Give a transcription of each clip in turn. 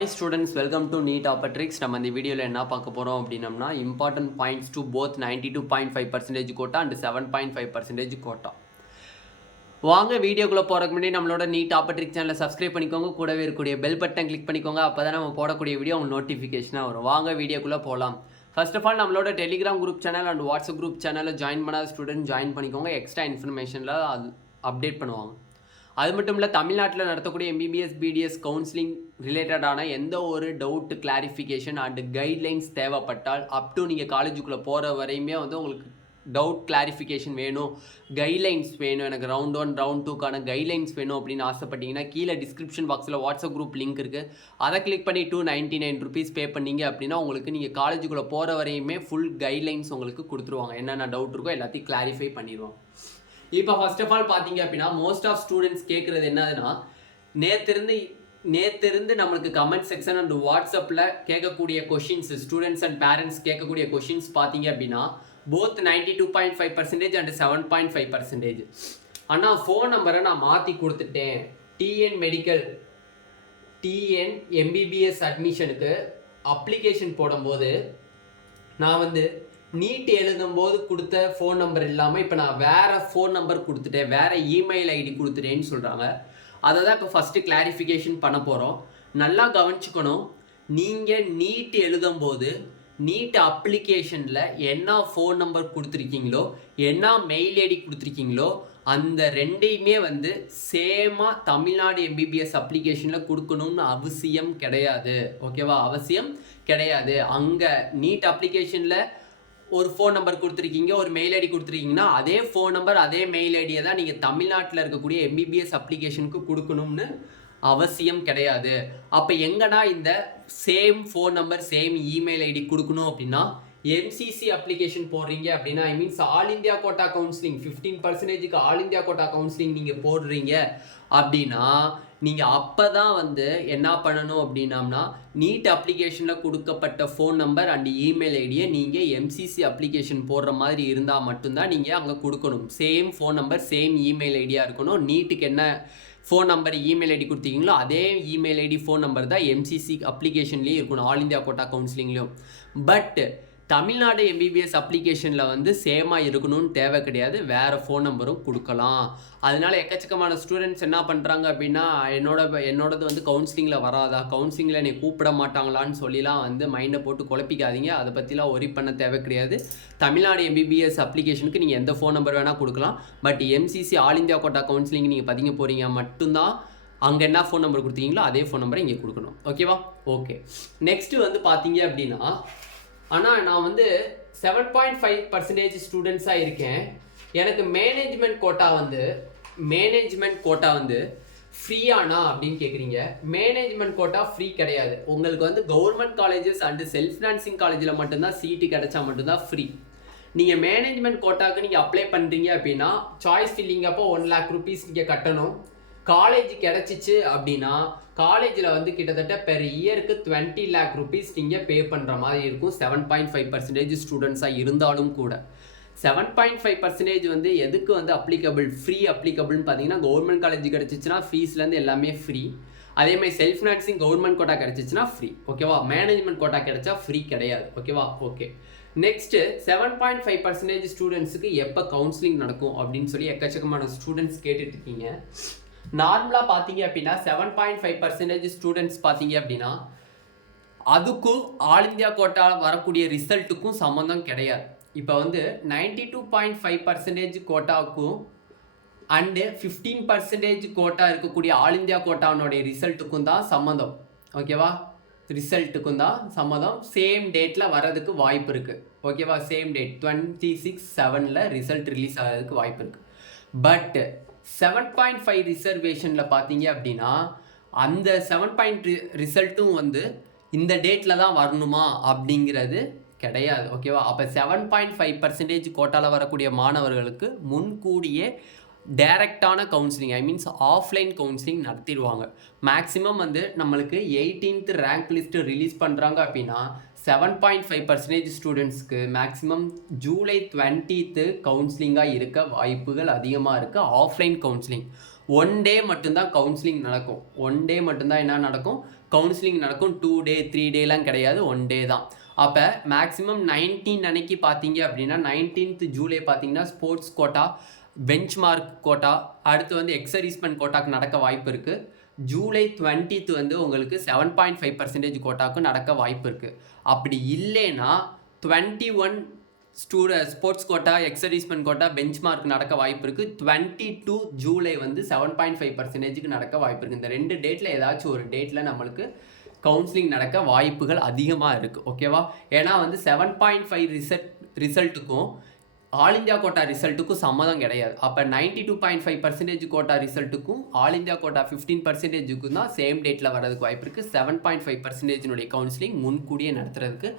Hi students, welcome to Neet Tricks. நம்ம இந்த வீடியோவில் என்ன பார்க்க போகிறோம் அப்படின்னம்னா important points to both 92.5% quota and 7.5% quota. வாங்க வீடியோக்குள்ளே போகிறதுக்கு முன்னாடி நம்மளோட நீட் ட்ரிக்ஸ் சேனலை சப்ஸ்கிரைப் பண்ணிக்கோங்க, கூடவே இருக்கக்கூடிய பெல் பட்டன் கிளிக் பண்ணிக்கோங்க. அப்போ தான் நம்ம போடக்கூடிய வீடியோ உங்களுக்கு நோட்டிஃபிகேஷனாக வரும். வாங்க வீடியோக்குள்ளே போகலாம். ஃபர்ஸ்ட் ஆஃப் ஆல் நம்மளோட Telegram group channel and WhatsApp group சேனலில் ஜாயின் பண்ணாத ஸ்டூடெண்ட் ஜாயின் பண்ணிக்கோங்க. எக்ஸ்ட்ரா இன்ஃபர்மேஷனில் அது அப்டேட் பண்ணுவாங்க. அது மட்டும் இல்லை, தமிழ்நாட்டில் நடத்தக்கூடிய எம்பிபிஎஸ் பிடிஎஸ் கவுன்சிலிங் ரிலேட்டடான எந்த ஒரு டவுட் கிளாரிஃபிகேஷன் அண்ட் கைட்லைன்ஸ் தேவைப்பட்டால் அப் டு நீங்கள் காலேஜுக்குள்ளே போகிற வரையுமே வந்து உங்களுக்கு டவுட் கிளாரிஃபிகேஷன் வேணும், கைட்லைன்ஸ் வேணும், எனக்கு ரவுண்ட் 1 ரவுண்ட் 2க்கான கைட்லைன்ஸ் வேணும் அப்படின்னு ஆசைப்பட்டீங்கன்னா கீழே டிஸ்கிரிப்ஷன் பாக்ஸில் வாட்ஸ்அப் குரூப் லிங்க் இருக்குது. அதை கிளிக் பண்ணி 299 rupees பே பண்ணிங்க அப்படின்னா உங்களுக்கு நீங்கள் காலேஜுக்குள்ளே போகிற வரையுமே ஃபுல் கைட்லைன்ஸ் உங்களுக்கு கொடுத்துருவாங்க. என்னென்ன டவுட் இருக்கோ எல்லாத்தையும் கிளாரிஃபை பண்ணிடுவாங்க. இப்போ ஃபர்ஸ்ட் ஆஃப் ஆல் பார்த்தீங்க அப்படின்னா மோஸ்ட் ஆஃப் ஸ்டூடெண்ட்ஸ் கேட்குறது என்னதுன்னா, நேத்திருந்து நம்மளுக்கு கமெண்ட் செக்ஷன் அண்ட் வாட்ஸ்அப்பில் கேட்கக்கூடிய கொஷின்ஸ், ஸ்டூடெண்ட்ஸ் அண்ட் பேரண்ட்ஸ் கேட்கக்கூடிய கொஷின்ஸ் பார்த்தீங்க அப்படின்னா போத் 92.5% அண்ட் 7.5%. ஆனால் ஃபோன் நம்பரை நான் மாற்றி கொடுத்துட்டேன். டிஎன் எம்பிபிஎஸ் அட்மிஷனுக்கு அப்ளிகேஷன் போடும்போது நான் வந்து நீட் எழுதும்போது கொடுத்த ஃபோன் நம்பர் இல்லாமல் இப்போ நான் வேறு ஃபோன் நம்பர் கொடுத்துட்டேன், வேறு இமெயில் ஐடி கொடுத்துட்டேன்னு சொல்கிறாங்க. அதை தான் இப்போ ஃபஸ்ட்டு கிளாரிஃபிகேஷன் பண்ண போகிறோம். நல்லா கவனிச்சுக்கணும். நீங்கள் நீட் எழுதும்போது நீட் அப்ளிகேஷனில் என்ன ஃபோன் நம்பர் கொடுத்துருக்கீங்களோ, என்ன மெயில் ஐடி கொடுத்துருக்கீங்களோ, அந்த ரெண்டையுமே வந்து சேமாக தமிழ்நாடு எம்பிபிஎஸ் அப்ளிகேஷனில் கொடுக்கணும்னு அவசியம் கிடையாது. ஓகேவா? அவசியம் கிடையாது. அங்கே நீட் அப்ளிகேஷனில் ஒரு ஃபோன் நம்பர் கொடுத்துருக்கீங்க, ஒரு மெயில் ஐடி கொடுத்துருக்கீங்கன்னா அதே ஃபோன் நம்பர் அதே மெயில் ஐடியை தான் நீங்கள் தமிழ்நாட்டில் இருக்கக்கூடிய எம்பிபிஎஸ் அப்ளிகேஷனுக்கு கொடுக்கணும்னு அவசியம் கிடையாது. அப்போ எங்கன்னா இந்த same phone number same email ID கொடுக்கணும் அப்படின்னா எம்சிசி அப்ளிகேஷன் போடுறீங்க அப்படின்னா, I means all India quota counselling 15%க்கு ஆல் இந்தியா கோட்டா கவுன்சிலிங் நீங்கள் போடுறீங்க அப்படின்னா நீங்கள் அப்போ தான் வந்து என்ன பண்ணணும் அப்படின்னம்னா நீட் அப்ளிகேஷனில் கொடுக்கப்பட்ட ஃபோன் நம்பர் அண்ட் இமெயில் ஐடியை நீங்கள் எம்சிசி அப்ளிகேஷன் போடுற மாதிரி இருந்தால் மட்டும்தான் நீங்கள் அங்கே கொடுக்கணும். Same phone number same email ஐடியாக இருக்கணும். நீட்டுக்கு என்ன ஃபோன் நம்பர் இமெயில் ஐடி கொடுத்தீங்களோ அதே இமெயில் ஐடி ஃபோன் நம்பர் தான் எம்சிசி அப்ளிகேஷன்லேயும் இருக்கணும், ஆல் இந்தியா கோட்டா கவுன்சிலிங்லேயும். பட் தமிழ்நாடு எம்பிபிஎஸ் அப்ளிகேஷனில் வந்து சேமாக இருக்கணும்னு தேவை கிடையாது, வேறு ஃபோன் நம்பரும் கொடுக்கலாம். அதனால எக்கச்சக்கமான ஸ்டூடெண்ட்ஸ் என்ன பண்ணுறாங்க அப்படின்னா, என்னோடது வந்து கவுன்சிலிங்கில் வராதா, கவுன்சிலிங்கில் என்னை கூப்பிட மாட்டாங்களான்னு சொல்லிலாம் வந்து மைண்டை போட்டு குழப்பிக்காதீங்க. அதை பற்றிலாம் ஒரி பண்ண தேவை கிடையாது. தமிழ்நாடு எம்பிபிஎஸ் அப்ளிகேஷனுக்கு நீங்கள் எந்த ஃபோன் நம்பர் வேணால் கொடுக்கலாம். But MCC all India quota counselling நீங்கள் பதிங்க போகிறீங்க மட்டும்தான் அங்கே என்ன ஃபோன் நம்பர் கொடுத்தீங்களோ அதே ஃபோன் நம்பரை இங்கே கொடுக்கணும். ஓகேவா? ஓகே. நெக்ஸ்ட்டு வந்து பார்த்தீங்க அப்படின்னா, ஆனால் நான் வந்து 7.5% ஸ்டூடெண்ட்ஸாக இருக்கேன். எனக்கு மேனேஜ்மெண்ட் கோட்டா வந்து ஃப்ரீயானா அப்படின்னு கேட்குறீங்க. மேனேஜ்மெண்ட் கோட்டா ஃப்ரீ கிடையாது. உங்களுக்கு வந்து government colleges and self financing காலேஜில் மட்டும்தான் சீட்டு கிடைச்சா மட்டும்தான் ஃப்ரீ. நீங்கள் மேனேஜ்மெண்ட் கோட்டாவுக்கு நீங்கள் அப்ளை பண்ணுறீங்க அப்படின்னா சாய்ஸ் ஃபில்லிங் அப்போ 1 lakh rupees நீங்கள் கட்டணும். காலேஜ் கிடச்சிச்சு அப்படின்னா காலேஜில் வந்து கிட்டத்தட்ட பெர் இயருக்கு 20 lakh rupees நீங்கள் பே பண்ணுற மாதிரி இருக்கும். 7.5% ஸ்டூடெண்ட்ஸாக இருந்தாலும் கூட 7.5% வந்து எதுக்கு வந்து அப்ளிகபிள், ஃப்ரீ அப்ளிகபிள்னு பார்த்தீங்கன்னா கவர்மெண்ட் காலேஜ் கிடச்சிச்சுன்னா ஃபீஸ்லேருந்து எல்லாமே ஃப்ரீ. அதேமாதிரி செல்ஃப் ஃபினான்சிங் கவர்மெண்ட் கோட்டா கிடச்சிச்சுன்னா ஃப்ரீ. ஓகேவா? மேனேஜ்மெண்ட் கோட்டா கிடைச்சா ஃப்ரீ கிடையாது. ஓகேவா? ஓகே. நெக்ஸ்ட்டு 7.5% ஸ்டூடெண்ட்ஸுக்கு எப்போ கவுன்சிலிங் நடக்கும் அப்படின்னு சொல்லி எக்கச்சக்கமான ஸ்டூடெண்ட்ஸ் கேட்டுட்டு இருக்கீங்க. நார்மலாக பார்த்தீங்க அப்படின்னா 7.5% ஸ்டூடெண்ட்ஸ் பார்த்தீங்க அப்படின்னா அதுக்கும் ஆல் இந்தியா கோட்டா வரக்கூடிய ரிசல்ட்டுக்கும் சம்மந்தம் கிடையாது. இப்போ வந்து 92.5% கோட்டாவுக்கும் அண்டு 15% கோட்டா இருக்கக்கூடிய ஆல் இந்தியா கோட்டாவுடைய ரிசல்ட்டுக்கும் தான் சம்மந்தம். ஓகேவா? ரிசல்ட்டுக்கும் தான் சம்மந்தம். சேம் டேட்டில் வர்றதுக்கு வாய்ப்பு இருக்குது. ஓகேவா? சேம் டேட் 26/7 ரிசல்ட் ரிலீஸ் ஆகிறதுக்கு வாய்ப்பு இருக்குது. பட் 7.5 ரிசர்வேஷனில் பார்த்தீங்க அப்படின்னா அந்த 7 ரிசல்ட்டும் வந்து இந்த டேட்டில் தான் வரணுமா அப்படிங்கிறது கிடையாது. ஓகேவா? அப்போ 7.5% கோட்டாவில் வரக்கூடிய மாணவர்களுக்கு முன்கூடியே டைரக்டான counselling, I means offline counselling நடத்திடுவாங்க. மேக்ஸிமம் வந்து நம்மளுக்கு 18th ரேங்க் லிஸ்ட்டு ரிலீஸ் பண்ணுறாங்க அப்படின்னா 7.5% ஸ்டூடெண்ட்ஸ்க்கு மேக்ஸிமம் ஜூலை 20th கவுன்சிலிங்காக இருக்க வாய்ப்புகள் அதிகமாக இருக்குது. ஆஃப்லைன் கவுன்சிலிங் 1 day மட்டும்தான் கவுன்சிலிங் நடக்கும். 1 day மட்டும்தான் என்ன நடக்கும், கவுன்சிலிங் நடக்கும். 2 டே 3 டேலாம் கிடையாது, 1 டே தான். அப்போ மேக்ஸிமம் 19 அன்னைக்கு பார்த்தீங்க அப்படின்னா 19th ஜூலை பார்த்தீங்கன்னா sports quota, benchmark quota, அடுத்து வந்து எக்ஸர்வீஸ்மெண்ட் கோட்டாக்கு நடக்க வாய்ப்பு இருக்குது. ஜூலை 20th வந்து உங்களுக்கு 7.5% கோட்டாக்கும் நடக்க வாய்ப்பு இருக்குது. அப்படி இல்லைன்னா 21 sports quota, ex servicemen quota, benchmark நடக்க வாய்ப்பு இருக்குது. 22 ஜூலை வந்து 7.5%க்கு நடக்க வாய்ப்பு இருக்குது. இந்த 2 டேட்டில் ஏதாச்சும் ஒரு டேட்டில் நம்மளுக்கு கவுன்சிலிங் நடக்க வாய்ப்புகள் அதிகமாக இருக்குது. ஓகேவா? ஏன்னா வந்து 7.5 ரிசல்ட்டுக்கும் ஆல் இந்தியா கோட்டா ரிசல்ட்டுக்கும் சம்மதம் கிடையாது. அப்போ 92.5% கோட்டா ரிசல்ட்டுக்கும் ஆல் இந்தியா கோட்டா 15%க்கும் தான் சேம் டேட்டில் வரதுக்கு வாய்ப்பு இருக்குது. 7.5% கவுன்சிலிங் முன்கூடியே நடத்துறதுக்கு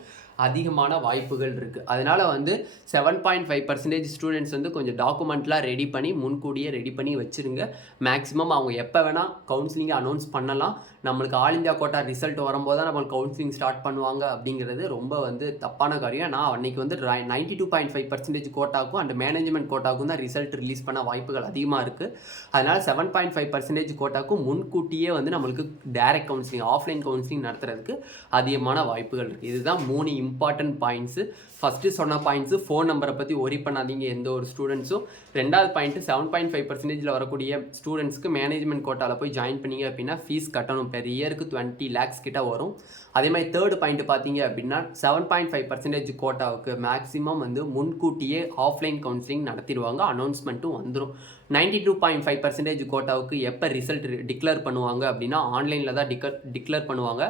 அதிகமான வாய்ப்புகள் இருக்குது. அதனால் வந்து 7.5% ஸ்டூடெண்ட்ஸ் வந்து கொஞ்சம் டாக்குமெண்ட்லாம் ரெடி பண்ணி முன்கூடியே ரெடி பண்ணி வச்சுருங்க. மேக்ஸிமம் அவங்க எப்போ வேணால் கவுன்சிலிங்கை அனௌன்ஸ் பண்ணலாம். நம்மளுக்கு ஆல் இந்தியா கோட்டா ரிசல்ட் வரும்போது தான் நம்மளுக்கு கவுன்சிலிங் ஸ்டார்ட் பண்ணுவாங்க அப்படிங்கிறது ரொம்ப வந்து தப்பான காரியம். நான் அன்றைக்கி வந்து 92.5% கோட்டாக்கும் அண்ட் மேனேஜ்மெண்ட் கோட்டாக்கும் தான் ரிசல்ட் ரிலீஸ் பண்ண வாய்ப்புகள் அதிகமாக இருக்குது. அதனால் 7.5% கோட்டாக்கும் முன்கூட்டியே வந்து நம்மளுக்கு டைரக்ட் கவுன்சிலிங், ஆஃப்லைன் கவுன்சிலிங் நடத்துறதுக்கு அதிகமான வாய்ப்புகள் இருக்குது. இதுதான் 3 இம்பார்ட்டன்ட் பாயிண்ட்ஸு. ஃபஸ்ட்டு சொன்ன பாயிண்ட்ஸு, ஃபோன் நம்பரை பற்றி ஒரி பண்ணாதீங்க எந்த ஒரு ஸ்டூடெண்ட்ஸும். 2வது பாயிண்ட்டு 7.5% வரக்கூடிய ஸ்டூடெண்ட்ஸ்க்கு மேனேஜ்மெண்ட் கோட்டாவில் போய் ஜாயின் பண்ணிங்க அப்படின்னா ஃபீஸ் கட்டணும். பெர் இயருக்கு 20 lakhs கிட்ட வரும். அதே மாதிரி 3rd பாயிண்ட் பார்த்தீங்க அப்படின்னா 7.5% கோட்டாவுக்கு மேக்ஸிமம் வந்து முன்கூட்டியே ஆஃப்லைன் கவுன்சிலிங் நடத்திடுவாங்க, அனௌன்ஸ்மெண்ட்டும் வந்துடும். 92.5% கோட்டாவுக்கு எப்போ ரிசல்ட் டிக்ளேர் பண்ணுவாங்க அப்படின்னா ஆன்லைனில் தான் டிக்ளேர் பண்ணுவாங்க.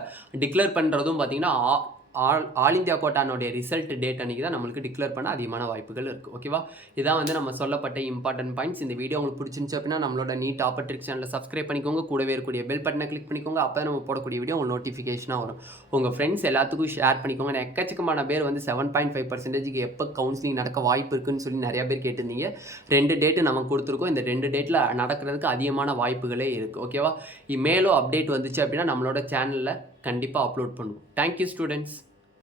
டிக்ளேர் பண்ணுறதும் பார்த்தீங்கன்னா ஆல் இந்தியா கோட்டானுடைய ரிசல்ட் டேட் அன்றைக்கி தான் நம்மளுக்கு டிக்ளேர் பண்ண அதிகமான வாய்ப்புகள் இருக்குது. ஓகேவா? இதான் வந்து நம்ம சொல்லப்பட்ட இம்பார்ட்டன்ட் பாயிண்ட்ஸ். இந்த வீடியோ உங்களுக்கு பிடிச்சிருந்துச்சு அப்படின்னா நம்மளோட நீட் டாப்பர் ட்ரிக்ஸ் சேனலை சப்ஸ்கிரைப் பண்ணிக்கோங்க. கூடவே இருக்கக்கூடிய பெல் பட்டனை கிளிக் பண்ணிக்கோங்க. அப்போ நம்ம போடக்கூடிய வீடியோ உங்களுக்கு நோட்டிஃபிகேஷனாக வரும். உங்கள் ஃப்ரெண்ட்ஸ் எல்லாத்துக்கும் ஷேர் பண்ணிக்கோங்க. எக்கச்சக்கமான பேர் வந்து 7.5%க்கு எப்போ கவுன்சிலிங் நடக்க வாய்ப்பு இருக்குன்னு சொல்லி நிறையா பேர் கேட்டிருந்தீங்க. 2 டேட்டு நமக்கு கொடுத்துருக்கோம். இந்த 2 டேட்டில் நடக்கிறதுக்கு அதிகமான வாய்ப்புகளே இருக்குது. ஓகேவா? மேலும் அப்டேட் வந்துச்சு அப்படின்னா நம்மளோட சேனலில் கண்டிப்பாக அப்லோட் பண்ணுவோம். Thank you students.